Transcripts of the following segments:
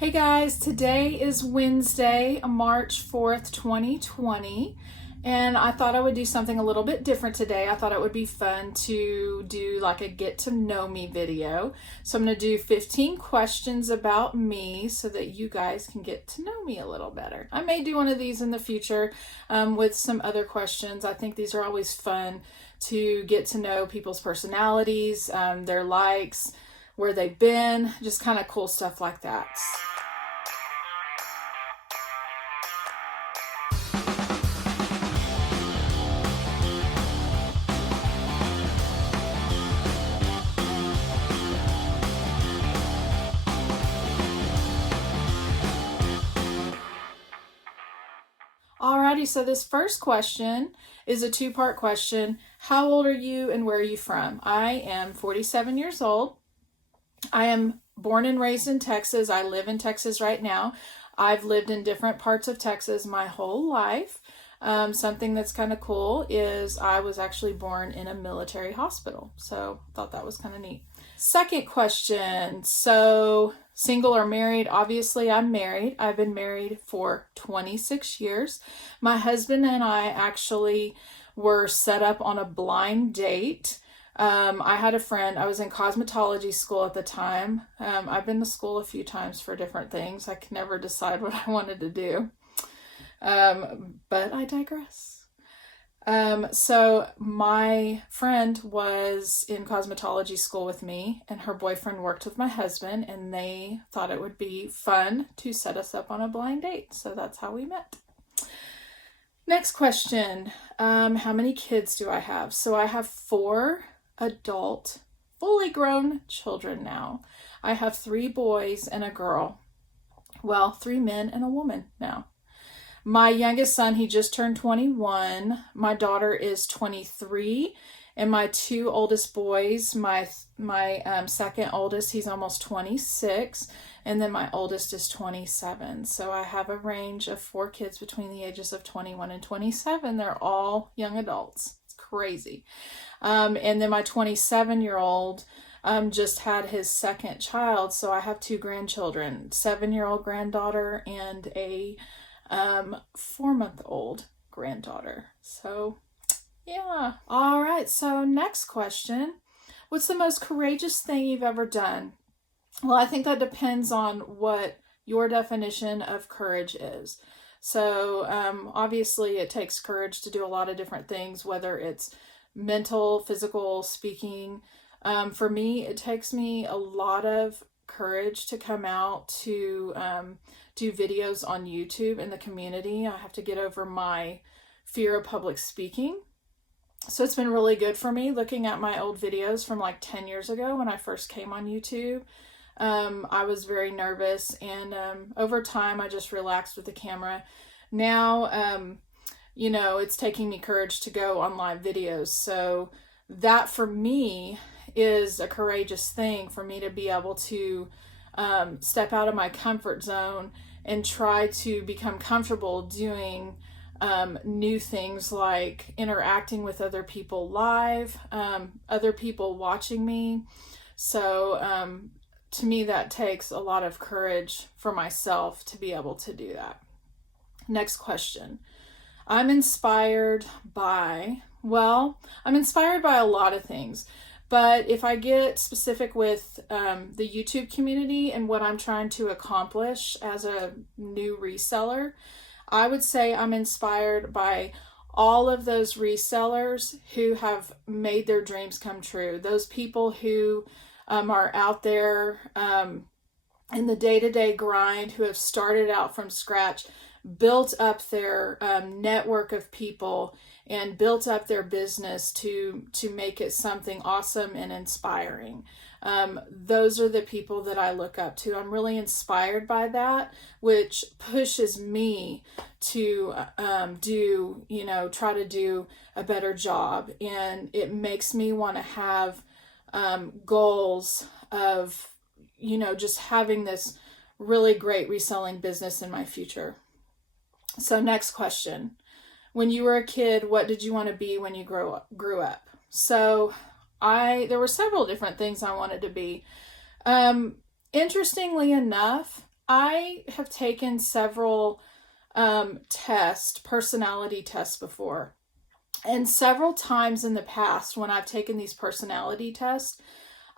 Hey guys, today is Wednesday, March 4th, 2020, and I thought I would do something a little bit different today. I thought it would be fun to do like a get to know me video. So I'm going to do 15 questions about me so that you guys can get to know me a little better. I may do one of these in the future with some other questions. I think these are always fun to get to know people's personalities, their likes, where they've been, just kind of cool stuff like that. Alrighty, so this first question is a two-part question. How old are you and where are you from? I am 47 years old. I am born and raised in Texas. I live in Texas right now. I've lived in different parts of Texas my whole life. Something that's kind of cool is I was actually born in a military hospital. So I thought that was kind of neat. Second question. So single or married? Obviously, I'm married. I've been married for 26 years. My husband and I actually were set up on a blind date. I had a friend, I was in cosmetology school at the time. I've been to school a few times for different things. I could never decide what I wanted to do. But I digress. So my friend was in cosmetology school with me, and her boyfriend worked with my husband, and they thought it would be fun to set us up on a blind date. So that's how we met. Next question. How many kids do I have? So I have 4 adult, fully grown children now. I have 3 boys and a girl. Well, 3 men and a woman now. My youngest son, he just turned 21. My daughter is 23. And my 2 oldest boys, my second oldest, he's almost 26. And then my oldest is 27. So I have a range of 4 kids between the ages of 21 and 27. They're all young adults. It's crazy. And then my 27-year-old just had his second child. So I have 2 grandchildren, 7-year-old granddaughter and a 4-month-old granddaughter. So yeah. All right. So next question. What's the most courageous thing you've ever done? Well, I think that depends on what your definition of courage is. So obviously it takes courage to do a lot of different things, whether it's mental, physical, speaking. For me, it takes me a lot of courage to come out to do videos on YouTube in the community. I have to get over my fear of public speaking. So it's been really good for me looking at my old videos from like 10 years ago when I first came on YouTube. I was very nervous, and over time I just relaxed with the camera. Now, it's taking me courage to go on live videos. So that for me is a courageous thing, for me to be able to step out of my comfort zone and try to become comfortable doing new things like interacting with other people live, other people watching me. So to me, that takes a lot of courage for myself to be able to do that. Next question. I'm inspired by a lot of things. But if I get specific with the YouTube community and what I'm trying to accomplish as a new reseller, I would say I'm inspired by all of those resellers who have made their dreams come true. Those people who are out there in the day-to-day grind, who have started out from scratch, built up their network of people, and built up their business to make it something awesome and inspiring. Those are the people that I look up to. I'm really inspired by that, which pushes me to try to do a better job. And it makes me want to have goals of, just having this really great reselling business in my future. So next question. When you were a kid, what did you want to be when you grew up? So there were several different things I wanted to be. Interestingly enough, I have taken several personality tests before. And several times in the past when I've taken these personality tests,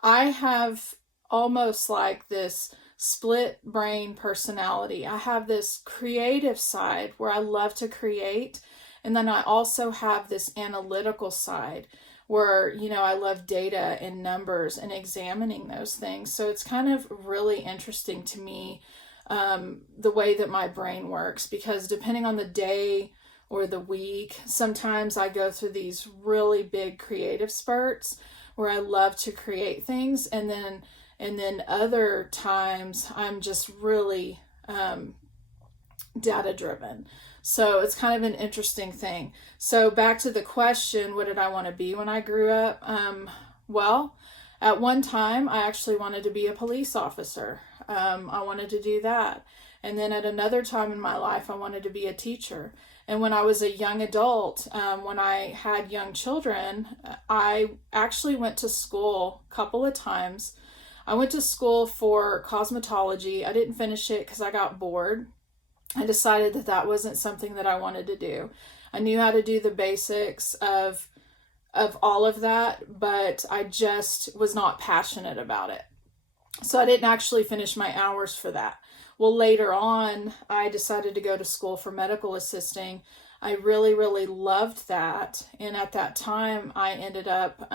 I have almost like this split brain personality. I have this creative side where I love to create. And then I also have this analytical side where, I love data and numbers and examining those things. So it's kind of really interesting to me, the way that my brain works, because depending on the day or the week, sometimes I go through these really big creative spurts where I love to create things. And then other times I'm just really data driven. So it's kind of an interesting thing. So back to the question, what did I want to be when I grew up? Well, at one time I actually wanted to be a police officer. I wanted to do that. And then at another time in my life, I wanted to be a teacher. And when I was a young adult, when I had young children, I actually went to school a couple of times. I went to school for cosmetology. I didn't finish it because I got bored. I decided that wasn't something that I wanted to do. I knew how to do the basics of all of that, but I just was not passionate about it. So I didn't actually finish my hours for that. Well, later on, I decided to go to school for medical assisting. I really, really loved that. And at that time, I ended up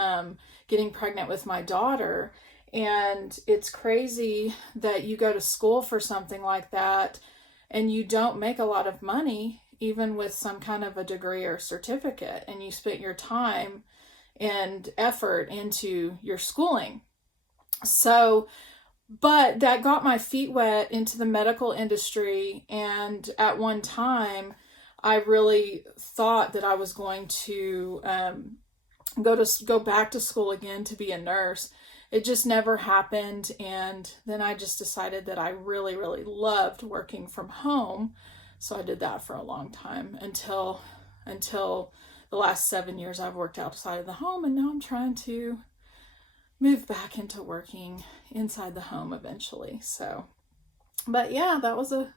getting pregnant with my daughter. And it's crazy that you go to school for something like that and you don't make a lot of money, even with some kind of a degree or certificate, and you spent your time and effort into your schooling. So, but that got my feet wet into the medical industry. And at one time, I really thought that I was going to go back to school again to be a nurse. It just never happened. And then I just decided that I really, really loved working from home. So I did that for a long time until the last 7 years I've worked outside of the home. And now I'm trying to move back into working inside the home eventually. So, but yeah, that was a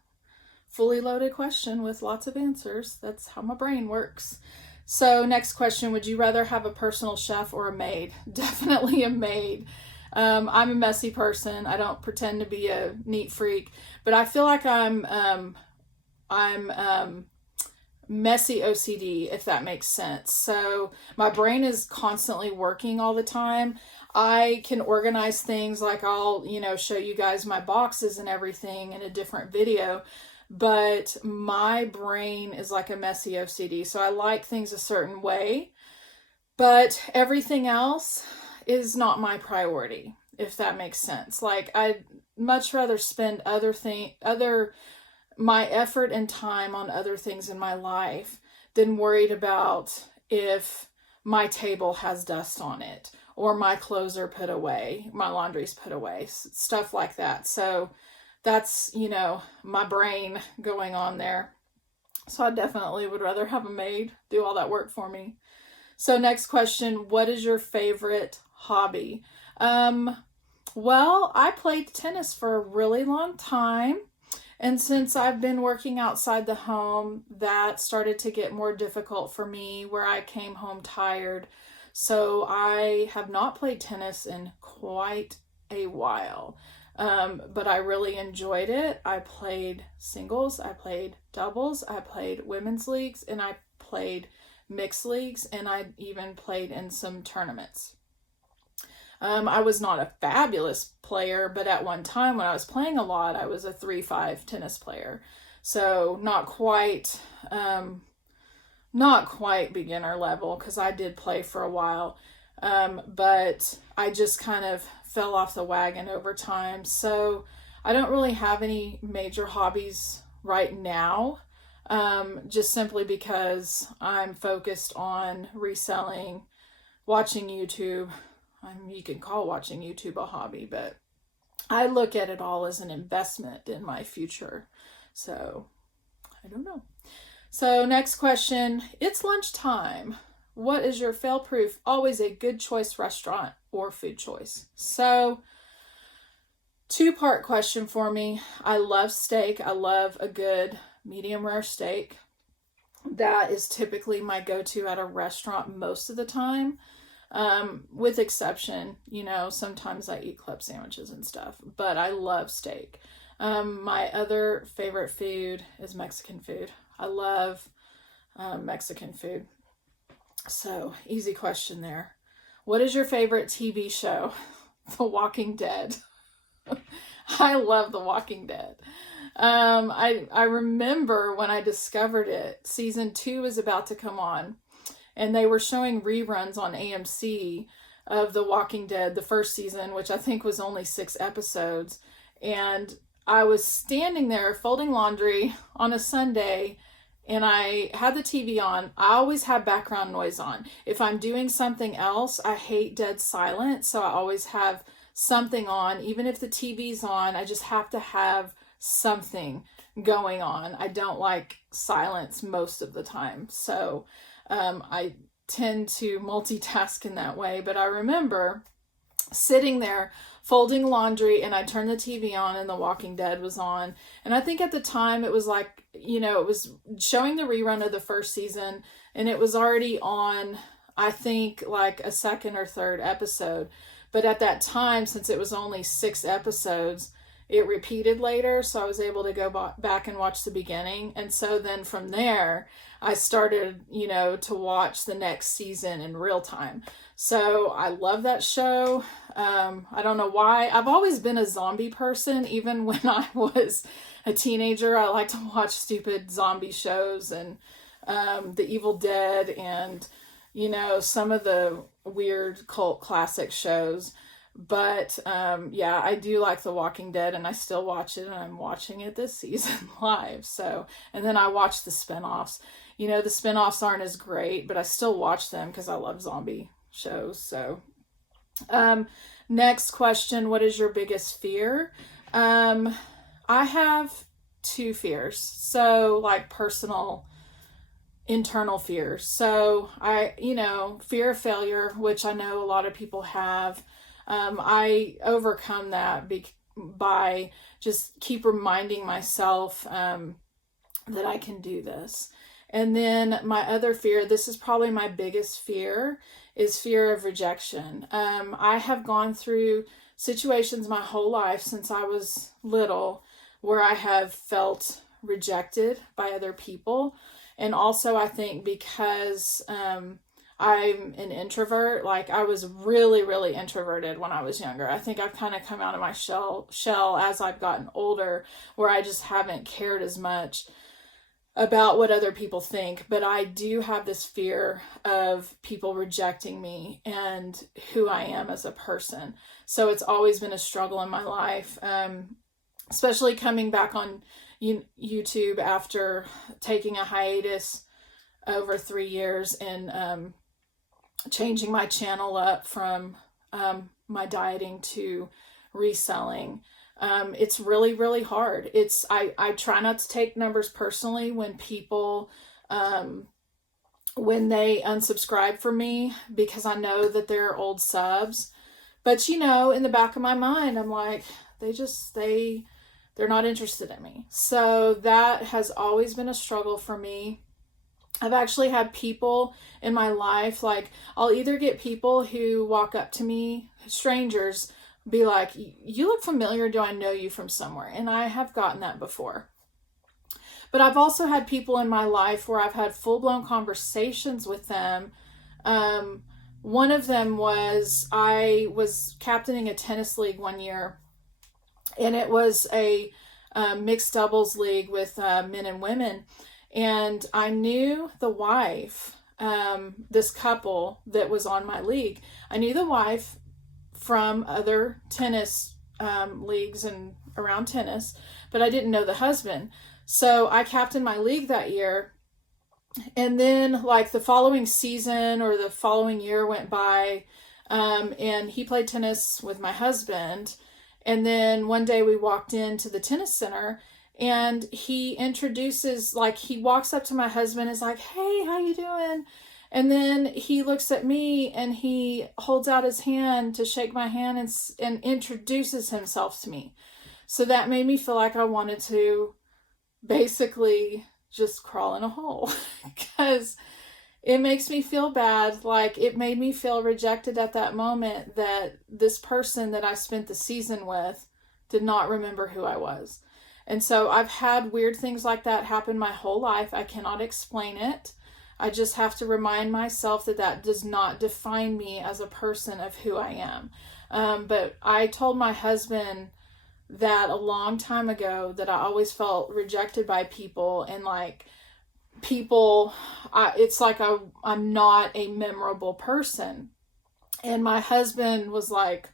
fully loaded question with lots of answers. That's how my brain works. So next question, would you rather have a personal chef or a maid? Definitely a maid. I'm a messy person. I don't pretend to be a neat freak, but I feel like I'm messy OCD, if that makes sense. So my brain is constantly working all the time. I can organize things, like I'll, show you guys my boxes and everything in a different video, but my brain is like a messy OCD. So I like things a certain way, but everything else is not my priority, if that makes sense. Like I'd much rather spend my effort and time on other things in my life than worried about if my table has dust on it or my clothes are put away, my laundry's put away, stuff like that. So that's, my brain going on there. So I definitely would rather have a maid do all that work for me. So next question, what is your favorite hobby? Well, I played tennis for a really long time. And since I've been working outside the home, that started to get more difficult for me, where I came home tired. So I have not played tennis in quite a while, but I really enjoyed it. I played singles, I played doubles, I played women's leagues, and I played mixed leagues, and I even played in some tournaments. I was not a fabulous player, but at one time when I was playing a lot, I was a 3-5 tennis player. So not quite beginner level, because I did play for a while. But I just kind of fell off the wagon over time. So I don't really have any major hobbies right now, just simply because I'm focused on reselling, watching YouTube. You can call watching YouTube a hobby, but I look at it all as an investment in my future. So I don't know. So next question, it's lunchtime. What is your fail-proof, always a good choice restaurant or food choice? So Two-part question for me. I love steak. I love a good medium rare steak. That is typically my go-to at a restaurant most of the time. With exception, sometimes I eat club sandwiches and stuff, but I love steak. My other favorite food is Mexican food. I love Mexican food. So, easy question there. What is your favorite TV show? The Walking Dead. I love The Walking Dead. I remember when I discovered it, season 2 was about to come on, and they were showing reruns on AMC of The Walking Dead, the first season, which I think was only 6 episodes. And I was standing there folding laundry on a Sunday, and I had the TV on. I always have background noise on. If I'm doing something else, I hate dead silence, so I always have something on. Even if the TV's on, I just have to have something going on. I don't like silence most of the time. So I tend to multitask in that way. But I remember sitting there folding laundry, and I turned the TV on and The Walking Dead was on. And I think at the time it was like, it was showing the rerun of the first season, and it was already on, I think, like a second or third episode. But at that time, since it was only 6 episodes, it repeated later, so I was able to go back and watch the beginning. And so then from there, I started, to watch the next season in real time. So I love that show. I don't know why. I've always been a zombie person. Even when I was a teenager, I liked to watch stupid zombie shows and The Evil Dead and, some of the weird cult classic shows. But I do like The Walking Dead, and I still watch it, and I'm watching it this season live. So, and then I watch the spinoffs. The spinoffs aren't as great, but I still watch them because I love zombie shows. So, next question, what is your biggest fear? I have 2 fears. So, like personal internal fears. So fear of failure, which I know a lot of people have. I overcome that by just keep reminding myself that I can do this. And then my other fear, this is probably my biggest fear, is fear of rejection. I have gone through situations my whole life since I was little where I have felt rejected by other people. And also I think because I'm an introvert, like I was really, really introverted when I was younger. I think I've kind of come out of my shell as I've gotten older, where I just haven't cared as much about what other people think. But I do have this fear of people rejecting me and who I am as a person. So it's always been a struggle in my life, especially coming back on YouTube after taking a hiatus over 3 years and changing my channel up from my dieting to reselling. It's really, really hard. I try not to take numbers personally when people, when they unsubscribe from me, because I know that they're old subs. But, in the back of my mind, I'm like, they're not interested in me. So that has always been a struggle for me. I've actually had people in my life, like I'll either get people who walk up to me, strangers, be like, you look familiar, do I know you from somewhere? And I have gotten that before. But I've also had people in my life where I've had full-blown conversations with them. One of them was, I was captaining a tennis league one year, and it was a mixed doubles league with men and women. And I knew the wife, this couple that was on my league. I knew the wife from other tennis leagues and around tennis, but I didn't know the husband. So I captained my league that year. And then like the following season or the following year went by, and he played tennis with my husband. And then one day we walked into the tennis center, and he introduces, like he walks up to my husband and is like, hey, how you doing? And then he looks at me and he holds out his hand to shake my hand and introduces himself to me. So that made me feel like I wanted to basically just crawl in a hole because it makes me feel bad. Like, it made me feel rejected at that moment that this person that I spent the season with did not remember who I was. And so I've had weird things like that happen my whole life. I cannot explain it. I just have to remind myself that that does not define me as a person of who I am. But I told my husband that a long time ago that I always felt rejected by people, and like people, it's like I'm not a memorable person. And my husband was like,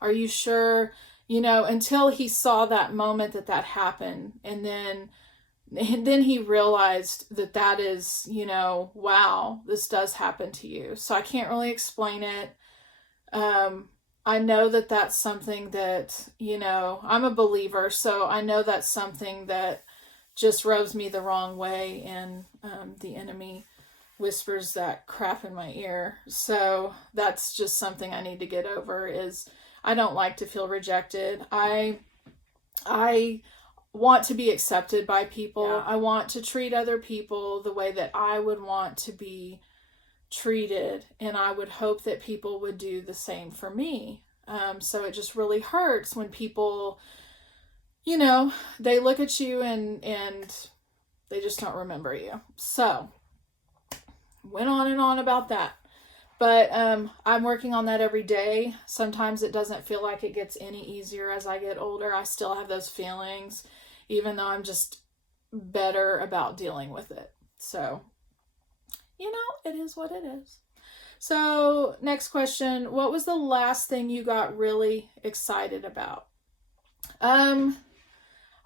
are you sure? Until he saw that moment that happened. And then he realized that is, wow, this does happen to you. So I can't really explain it. I know that that's something that, I'm a believer, so I know that's something that just rubs me the wrong way, and the enemy whispers that crap in my ear. So that's just something I need to get over. Is I don't like to feel rejected. I want to be accepted by people. Yeah. I want to treat other people the way that I would want to be treated, and I would hope that people would do the same for me. So it just really hurts when people, they look at you and they just don't remember you. So went on and on about that. But I'm working on that every day. Sometimes it doesn't feel like it gets any easier as I get older. I still have those feelings, even though I'm just better about dealing with it. So, it is what it is. So, next question. What was the last thing you got really excited about?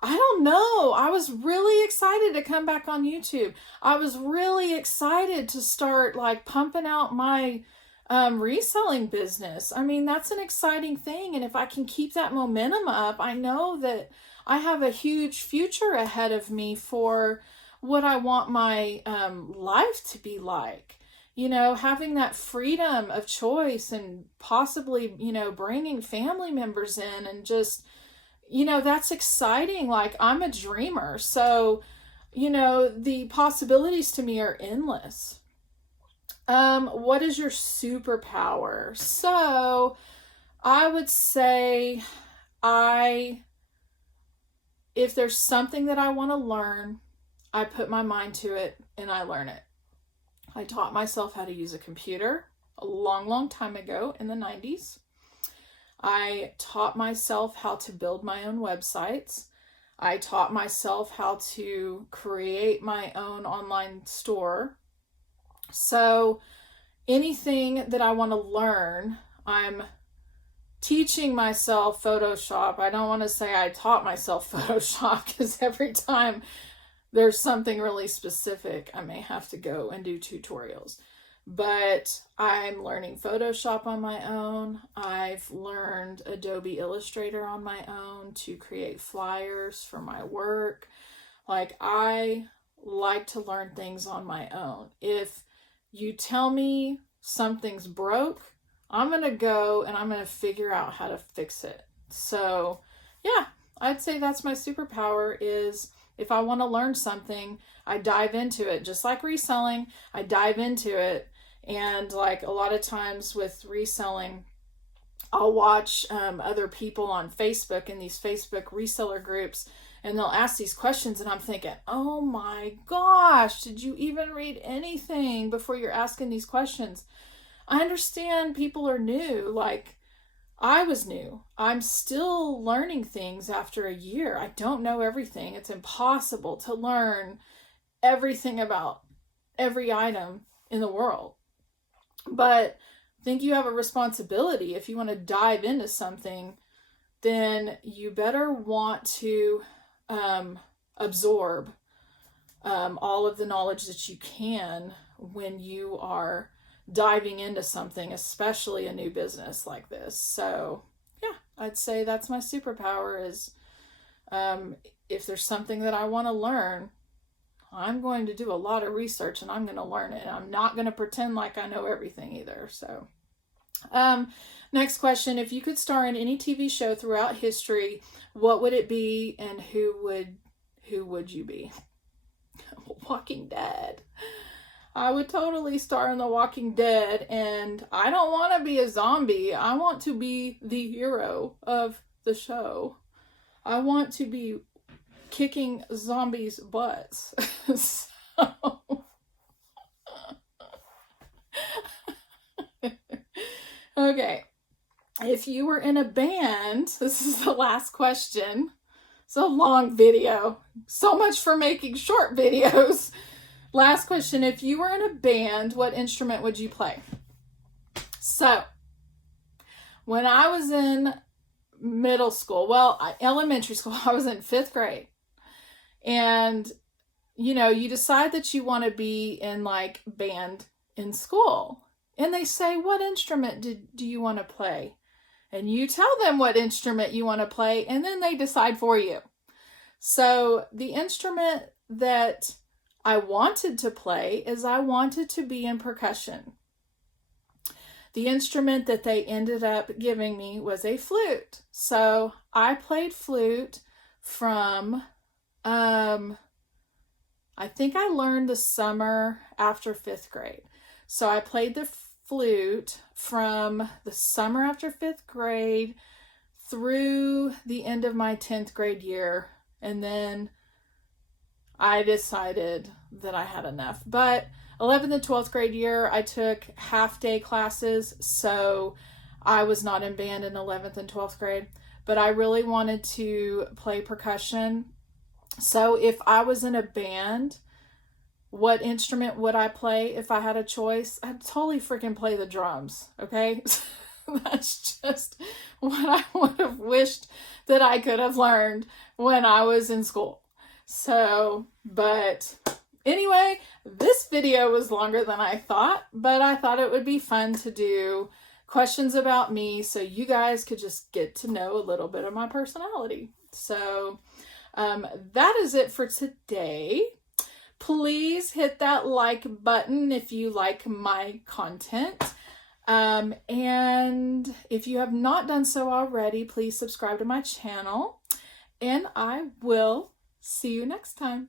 I don't know. I was really excited to come back on YouTube. I was really excited to start pumping out my reselling business. I mean, that's an exciting thing. And if I can keep that momentum up, I know that I have a huge future ahead of me for what I want my life to be like. Having that freedom of choice and possibly, bringing family members in and just, that's exciting. Like, I'm a dreamer. So, the possibilities to me are endless. What is your superpower? So I would say if there's something that I want to learn, I put my mind to it and I learn it. I taught myself how to use a computer a long, long time ago in the 90s. I taught myself how to build my own websites. I taught myself how to create my own online store. So anything that I want to learn, I'm teaching myself Photoshop. I don't want to say I taught myself Photoshop, because every time there's something really specific, I may have to go and do tutorials. But I'm learning Photoshop on my own. I've learned Adobe Illustrator on my own to create flyers for my work. I like to learn things on my own. If you tell me something's broke, I'm going to go and I'm going to figure out how to fix it. So, yeah, I'd say that's my superpower. Is if I want to learn something, I dive into it. Just like reselling, I dive into it. And a lot of times with reselling, I'll watch other people on Facebook in these Facebook reseller groups, and they'll ask these questions, and I'm thinking, oh my gosh, did you even read anything before you're asking these questions? I understand people are new. I was new. I'm still learning things after a year. I don't know everything. It's impossible to learn everything about every item in the world. But I think you have a responsibility. If you want to dive into something, then you better want to absorb all of the knowledge that you can when you are diving into something, especially a new business like this. So yeah, I'd say that's my superpower. Is if there's something that I want to learn, I'm going to do a lot of research and I'm going to learn it. And I'm not going to pretend like I know everything either. So, next question. If you could star in any TV show throughout history, what would it be and who would you be? Walking Dead. I would totally star in The Walking Dead, and I don't want to be a zombie. I want to be the hero of the show. I want to be kicking zombies' butts. Okay. If you were in a band, this is the last question. It's a long video. So much for making short videos. Last question. If you were in a band, what instrument would you play? So, when I was in middle school, elementary school, I was in 5th grade. And, you decide that you want to be in like band in school. And they say, what instrument do you want to play? And you tell them what instrument you want to play, and then they decide for you. So the instrument that I wanted to play is I wanted to be in percussion. The instrument that they ended up giving me was a flute. So I played flute from, I think I learned the summer after 5th grade. So I played the flute from the summer after 5th grade through the end of my 10th grade year. And then I decided that I had enough. But 11th and 12th grade year, I took half-day classes, so I was not in band in 11th and 12th grade. But I really wanted to play percussion. So if I was in a band, what instrument would I play if I had a choice? I'd totally freaking play the drums, okay? That's just what I would have wished that I could have learned when I was in school. So, but anyway, this video was longer than I thought, but I thought it would be fun to do questions about me so you guys could just get to know a little bit of my personality. So, that is it for today. Please hit that like button if you like my content. And if you have not done so already, please subscribe to my channel. And I will see you next time.